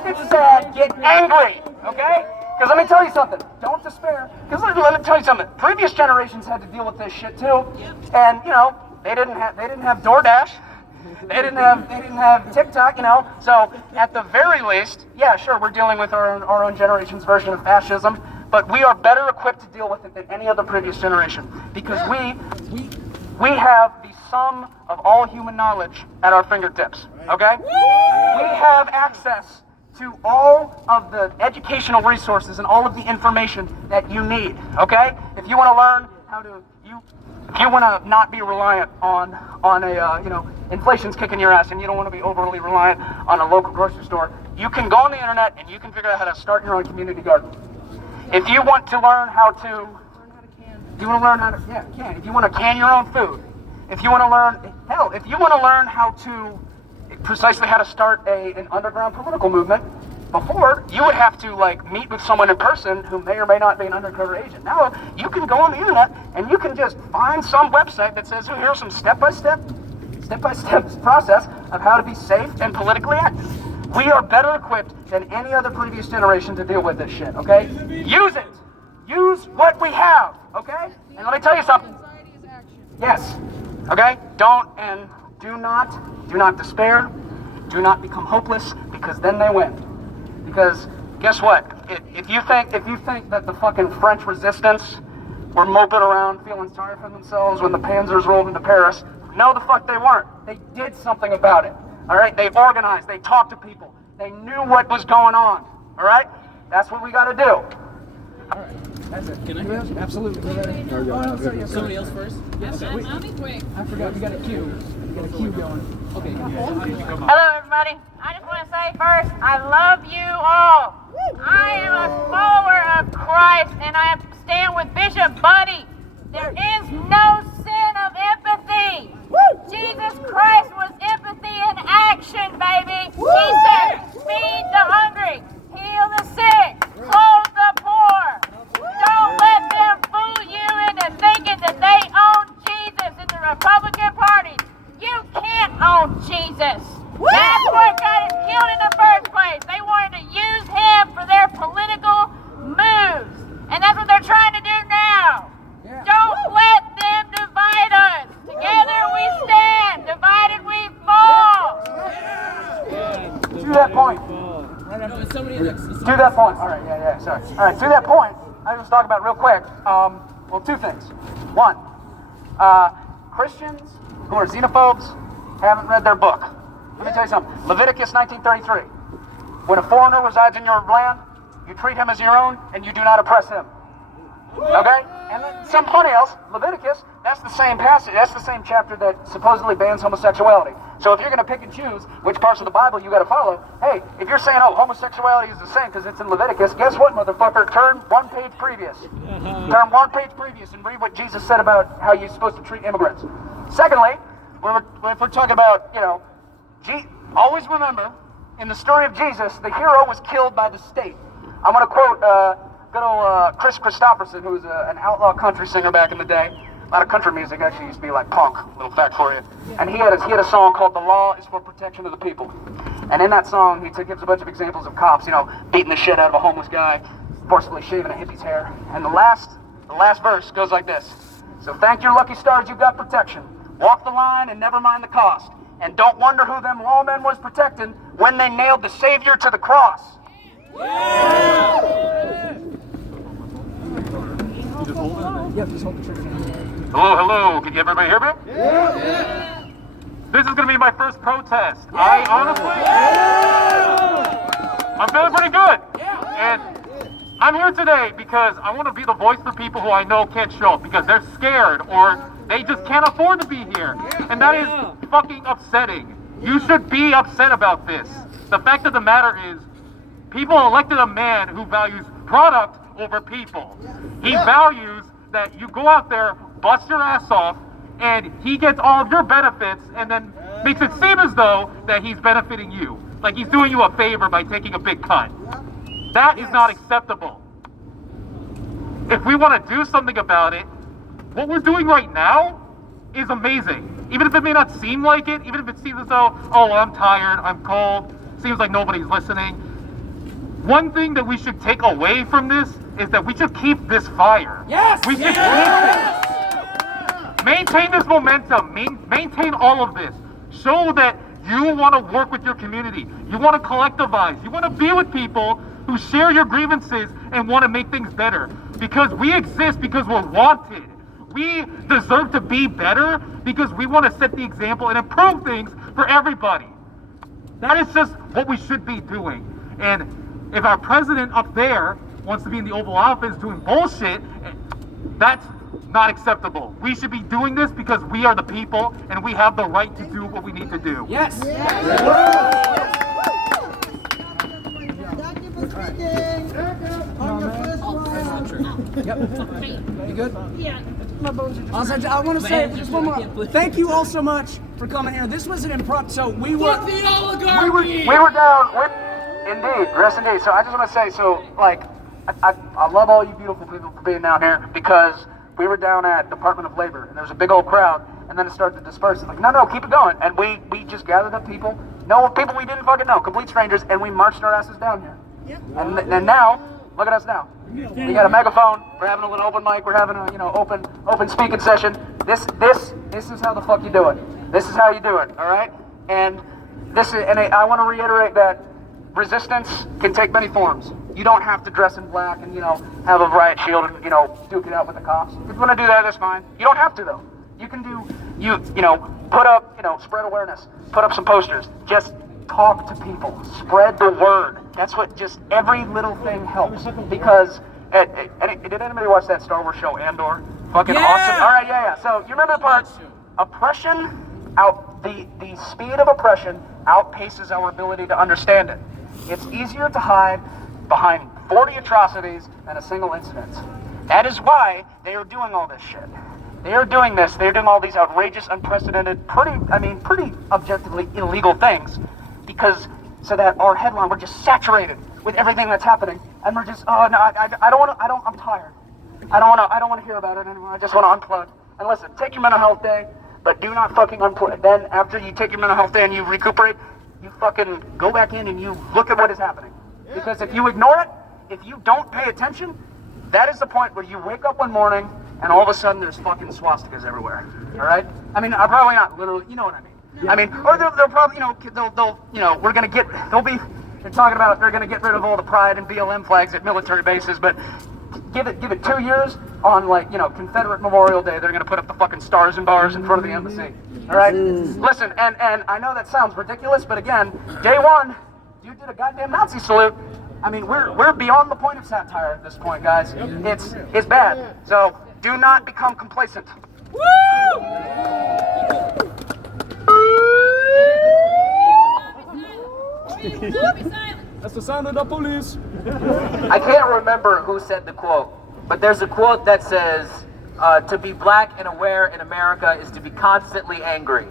get sad, get angry, okay? Because let me tell you something, don't despair. Because let me tell you something, previous generations had to deal with this shit too. And, they didn't have DoorDash. They didn't have TikTok, So at the very least, yeah, sure, we're dealing with our own generation's version of fascism, but we are better equipped to deal with it than any other previous generation. Because we have the sum of all human knowledge at our fingertips, okay? We have access to all of the educational resources and all of the information that you need, okay? If you want to learn if you want to not be reliant on inflation's kicking your ass and you don't want to be overly reliant on a local grocery store, you can go on the internet and you can figure out how to start your own community garden. If you want to learn how to if you want to can your own food, if you want to learn how to precisely how to start an underground political movement, before you would have to meet with someone in person who may or may not be an undercover agent. Now you can go on the internet and you can just find some website that says, here's some step-by-step process of how to be safe and politically active. We are better equipped than any other previous generation to deal with this shit, okay? Use it. Use what we have, okay? And let me tell you something. Yes, okay? Do not despair. Do not become hopeless, because then they win. Because guess what? If you think that the fucking French resistance were moping around feeling sorry for themselves when the Panzers rolled into Paris, no the fuck they weren't. They did something about it. All right? They organized. They talked to people. They knew what was going on. All right? That's what we got to do. All right. That's it. Can I? Absolutely. Somebody else first? Yes. I'll be quick. I forgot. We got a queue. We got a queue going. Okay. Hello, everybody. I just want to say first, I love you all. I am a follower of Christ, and I stand with Bishop Buddy. There is no sin of empathy. Jesus Christ was empathy in action, baby. He said, feed the hungry, heal the sick, clothe the poor. Don't let them fool you into thinking that they own Jesus in the Republican Party. You can't own Jesus. That's what got us killed in the first place. They wanted to use him for their political moves. And that's what they're trying to do now. Don't let them divide us. Together we stand. Divided we fall. To that point. To that point. All right, sorry. All right, to that point, I just talk about real quick. Well, two things. One, Christians who are xenophobes haven't read their book. Let me tell you something. Leviticus 19:33. When a foreigner resides in your land, you treat him as your own, and you do not oppress him. Okay? And then somebody else, Leviticus, that's the same passage, that's the same chapter that supposedly bans homosexuality. So if you're going to pick and choose which parts of the Bible you got to follow, hey, if you're saying, oh, homosexuality is the same because it's in Leviticus, guess what, motherfucker? Turn one page previous. Turn one page previous and read what Jesus said about how you're supposed to treat immigrants. Secondly, if we're talking about, always remember, in the story of Jesus, the hero was killed by the state. I'm going to quote good old Chris Christopherson, who was an outlaw country singer back in the day. A lot of country music actually used to be like punk. Little fact for you. And he had a song called "The Law Is for Protection of the People." And in that song, he gives a bunch of examples of cops, beating the shit out of a homeless guy, forcibly shaving a hippie's hair. And the last verse goes like this: "So thank your lucky stars you got protection. Walk the line and never mind the cost. And don't wonder who them lawmen was protecting when they nailed the Savior to the cross." Just hold the trigger. Hello. Can everybody hear me? Yeah. This is going to be my first protest. I honestly, I'm feeling pretty good. And I'm here today because I want to be the voice for people who I know can't show up because they're scared or they just can't afford to be here. And that is fucking upsetting. You should be upset about this. The fact of the matter is, people elected a man who values product over people. He values that you go out there, bust your ass off, and he gets all of your benefits and then makes it seem as though that he's benefiting you. Like he's doing you a favor by taking a big cut. That is not acceptable. If we want to do something about it, what we're doing right now is amazing. Even if it may not seem like it, even if it seems as though, oh, I'm tired, I'm cold, seems like nobody's listening. One thing that we should take away from this is that we should keep this fire. Yes! We should keep it. Maintain this momentum. Maintain all of this. Show that you want to work with your community. You want to collectivize. You want to be with people who share your grievances and want to make things better. Because we exist because we're wanted. We deserve to be better because we want to set the example and improve things for everybody. That is just what we should be doing. And if our president up there wants to be in the Oval Office doing bullshit, that's not acceptable. We should be doing this because we are the people and we have the right to do what we need to do. Yes! Thank you for speaking on your first one. Yep. You good? Yeah. I want to say just one more. Thank you all so much for coming here. This was an impromptu. So we were. Fuck the oligarchy! We were down. Indeed, rest indeed. So I just want to say, I love all you beautiful people for being down here because we were down at Department of Labor and there was a big old crowd and then it started to disperse. It's like, no, keep it going. And we just gathered up people we didn't fucking know, complete strangers, and we marched our asses down here. Yep. And now, look at us now. We got a megaphone. We're having a little open mic. We're having a open speaking session. This is how the fuck you do it. This is how you do it. All right. And I want to reiterate that resistance can take many forms. You don't have to dress in black and, have a riot shield and, duke it out with the cops. If you want to do that, that's fine. You don't have to, though. You can put up, spread awareness, put up some posters, just talk to people, spread the word. That's what every little thing helps. Because, did anybody watch that Star Wars show, Andor? Fucking awesome. All right, yeah. So, you remember the part, the speed of oppression outpaces our ability to understand it. It's easier to hide behind 40 atrocities than a single incident. That is why they are doing all this shit. They are doing this. They're doing all these outrageous, unprecedented, pretty objectively illegal things, so that our headline, we're just saturated with everything that's happening, and we're just, I'm tired. I don't want to hear about it anymore. I just want to unplug. And listen, take your mental health day, but do not fucking unplug. Then after you take your mental health day and you recuperate, you fucking go back in and you look at what is happening. Because if you ignore it, if you don't pay attention, that is the point where you wake up one morning and all of a sudden there's fucking swastikas everywhere. All right? I mean, probably not literally, you know what I mean. Yeah. I mean, or they'll probably, they're talking about they're going to get rid of all the pride and BLM flags at military bases, but give it 2 years on Confederate Memorial Day, they're going to put up the fucking stars and bars in front of the embassy. All right? Listen, and I know that sounds ridiculous, but again, day one, you did a goddamn Nazi salute. I mean, we're beyond the point of satire at this point, guys. It's bad. So do not become complacent. Woo! That's the sound of the police. I can't remember who said the quote, but there's a quote that says, to be black and aware in America is to be constantly angry.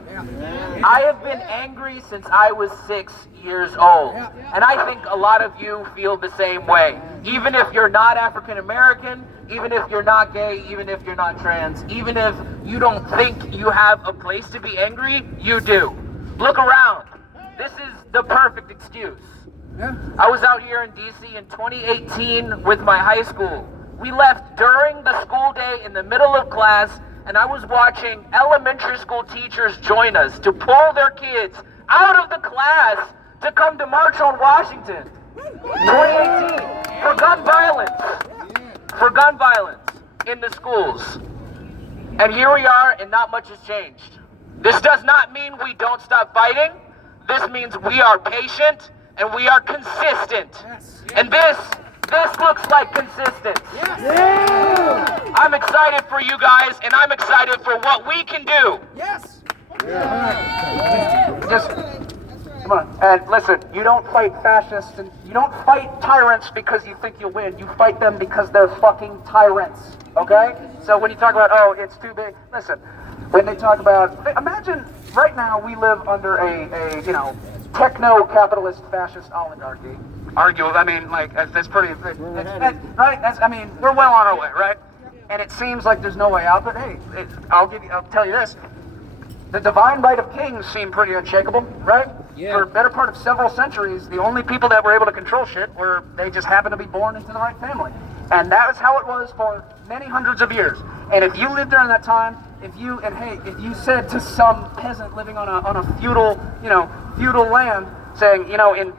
I have been angry since I was 6 years old, and I think a lot of you feel the same way. Even if you're not African American, even if you're not gay, even if you're not trans, even if you don't think you have a place to be angry, you do. Look around. This is the perfect excuse. I was out here in DC in 2018 with my high school. We left during the school day in the middle of class, and I was watching elementary school teachers join us to pull their kids out of the class to come to March on Washington. 2018, for gun violence in the schools. And here we are, and not much has changed. This does not mean we don't stop fighting. This means we are patient and we are consistent. And this looks like consistency. I'm excited for you guys, and I'm excited for what we can do. Just come on. And listen, you don't fight fascists and you don't fight tyrants because you think you'll win. You fight them because they're fucking tyrants. Okay? So when you talk about, it's too big, listen, when they talk about, imagine right now we live under a techno-capitalist fascist oligarchy. That's pretty, right? We're well on our way, right? And it seems like there's no way out, but hey, I'll tell you this. The divine right of kings seem pretty unshakable, right? Yeah. For a better part of several centuries, the only people that were able to control shit they just happened to be born into the right family. And that was how it was for many hundreds of years. And if you lived during that time, if you said to some peasant living on a feudal land, saying,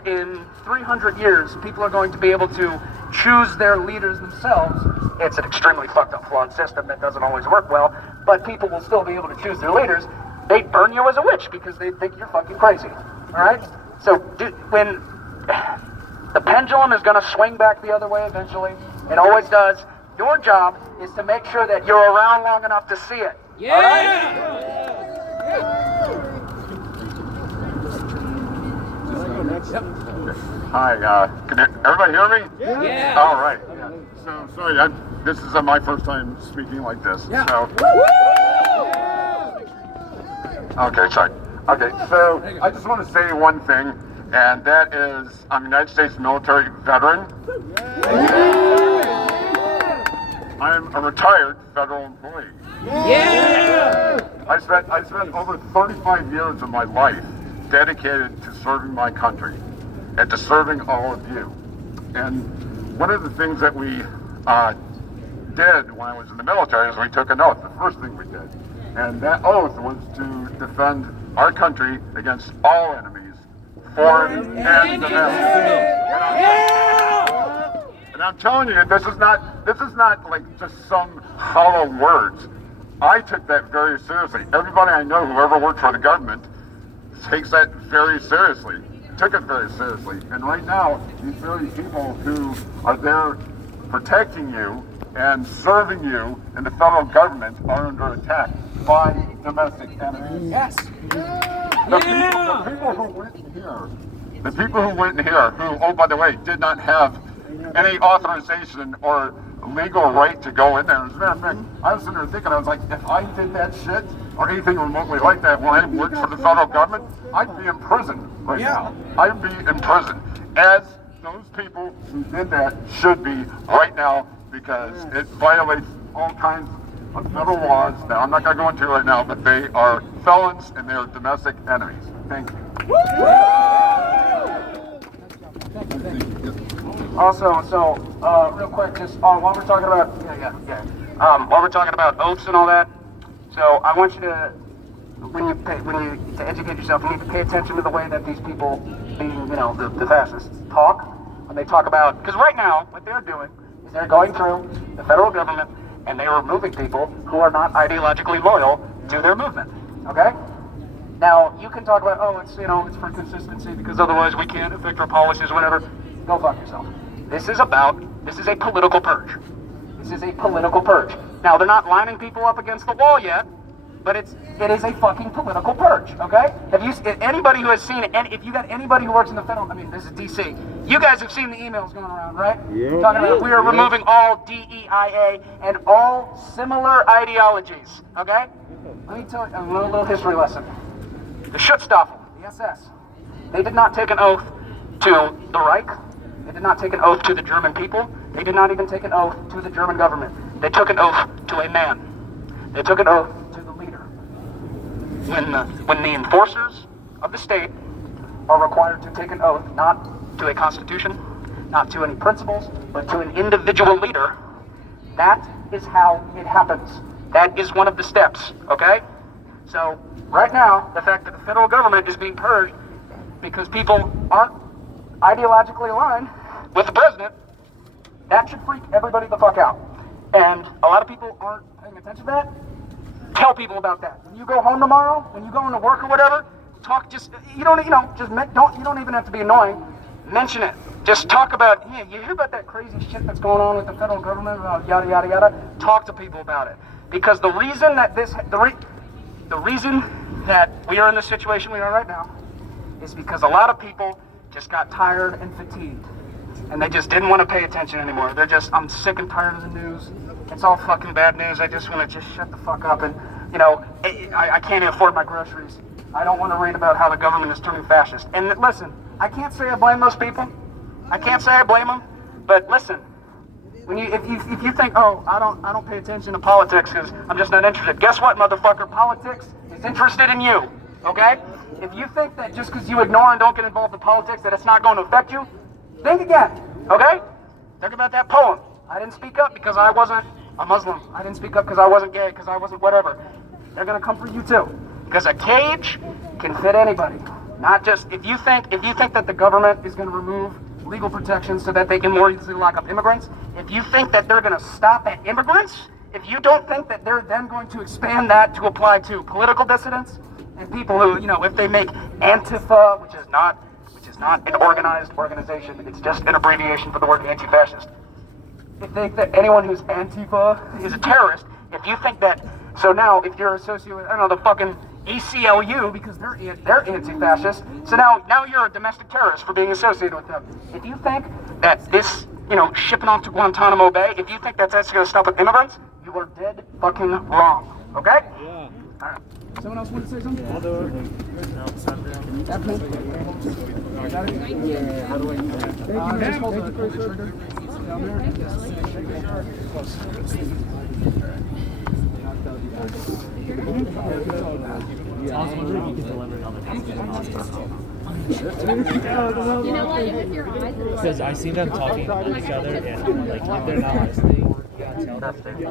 in 300 years, people are going to be able to choose their leaders themselves. It's an extremely fucked up, flawed system that doesn't always work well, but people will still be able to choose their leaders. They burn you as a witch because they think you're fucking crazy. All right? So when the pendulum is going to swing back the other way eventually, it always does. Your job is to make sure that you're around long enough to see it. Yeah! All right? Hi, can everybody hear me? Yeah. All right. Yeah. So, sorry, this is my first time speaking like this. Yeah. So. Okay, sorry. Okay, so I just want to say one thing, and that is I'm a United States military veteran. I'm a retired federal employee. Yeah! I spent over 35 years of my life dedicated to serving my country and to serving all of you. And one of the things that we did when I was in the military is we took an oath, the first thing we did. And that oath was to defend our country against all enemies, foreign and domestic. And I'm telling you, this is not like just some hollow words. I took that very seriously. Everybody I know who ever worked for the government takes that very seriously. Took it very seriously. And right now, these very people who are there protecting you and serving you in the federal government are under attack by domestic enemies. Yes. The people who went in here, who, oh, by the way, did not have any authorization or legal right to go in there. As a matter of fact, I was sitting there thinking, I was like, if I did that shit or anything remotely like that when I worked for the federal government, I'd be in prison right now. I'd be in prison. As those people who did that should be right now, because it violates all kinds of federal laws that I'm not going to go into right now, but they are felons and they are domestic enemies. Thank you. Also, so real quick, just while we're talking about while we're talking about oaths and all that, so I want you to, to educate yourself, you need to pay attention to the way that these people, being the fascists, talk when they talk about, because right now what they're doing is they're going through the federal government and they are removing people who are not ideologically loyal to their movement. Okay. Now you can talk about, oh, it's it's for consistency because otherwise we can't affect our policies or whatever. Go fuck yourself. This is a political purge. This is a political purge. Now, they're not lining people up against the wall yet, but it is a fucking political purge, okay? Anybody who has seen it, and if you got anybody who works in the federal, this is DC, you guys have seen the emails going around, right? Yeah. Talking about we are removing all DEIA and all similar ideologies, okay? Let me tell you a little history lesson. The Schutzstaffel, the SS, they did not take an oath to the Reich. They did not take an oath to the German people. They did not even take an oath to the German government. They took an oath to a man. They took an oath to the leader. When the enforcers of the state are required to take an oath not to a constitution, not to any principles, but to an individual leader, that is how it happens. That is one of the steps, okay? So, right now, the fact that the federal government is being purged because people aren't ideologically aligned with the president, that should freak everybody the fuck out. And a lot of people aren't paying attention to that. Tell people about that. When you go home tomorrow, when you go into work or whatever, talk. You don't even have to be annoying. Mention it. Just talk about, hey, you hear about that crazy shit that's going on with the federal government, yada yada yada. Talk to people about it. Because the reason that the reason that we are in the situation we are right now is because a lot of people just got tired and fatigued, and they just didn't want to pay attention anymore. I'm sick and tired of the news. It's all fucking bad news. I just want to just shut the fuck up, and I can't even afford my groceries. I don't want to read about how the government is turning fascist. And listen, I can't say I blame those people. I can't say I blame them. But listen, if you think, oh, I don't pay attention to politics because I'm just not interested. Guess what, motherfucker? Politics is interested in you. Okay? If you think that just because you ignore and don't get involved in politics that it's not going to affect you, think again, okay? Think about that poem. I didn't speak up because I wasn't a Muslim. I didn't speak up because I wasn't gay, because I wasn't whatever. They're going to come for you too. Because a cage can fit anybody. Not just, if you think that the government is going to remove legal protections so that they can more easily lock up immigrants, if you think that they're going to stop at immigrants, if you don't think that they're then going to expand that to apply to political dissidents, and people who, if they make Antifa, which is not an organized organization, it's just an abbreviation for the word anti-fascist. If they think that anyone who's Antifa is a terrorist, if you think that, so now if you're associated with, the fucking ACLU, because they're anti-fascist, so now you're a domestic terrorist for being associated with them. If you think that this, shipping off to Guantanamo Bay, if you think that's going to stop with immigrants, you are dead fucking wrong, okay? Yeah. All right. Someone else want to say something? I'll do it. Yeah. How do I do that? Just hold the trigger down there. Because I see them talking to each other, and if they're not listening, you can tell that they could.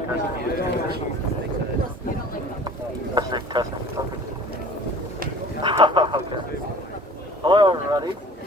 Testing. Okay. Hello, everybody.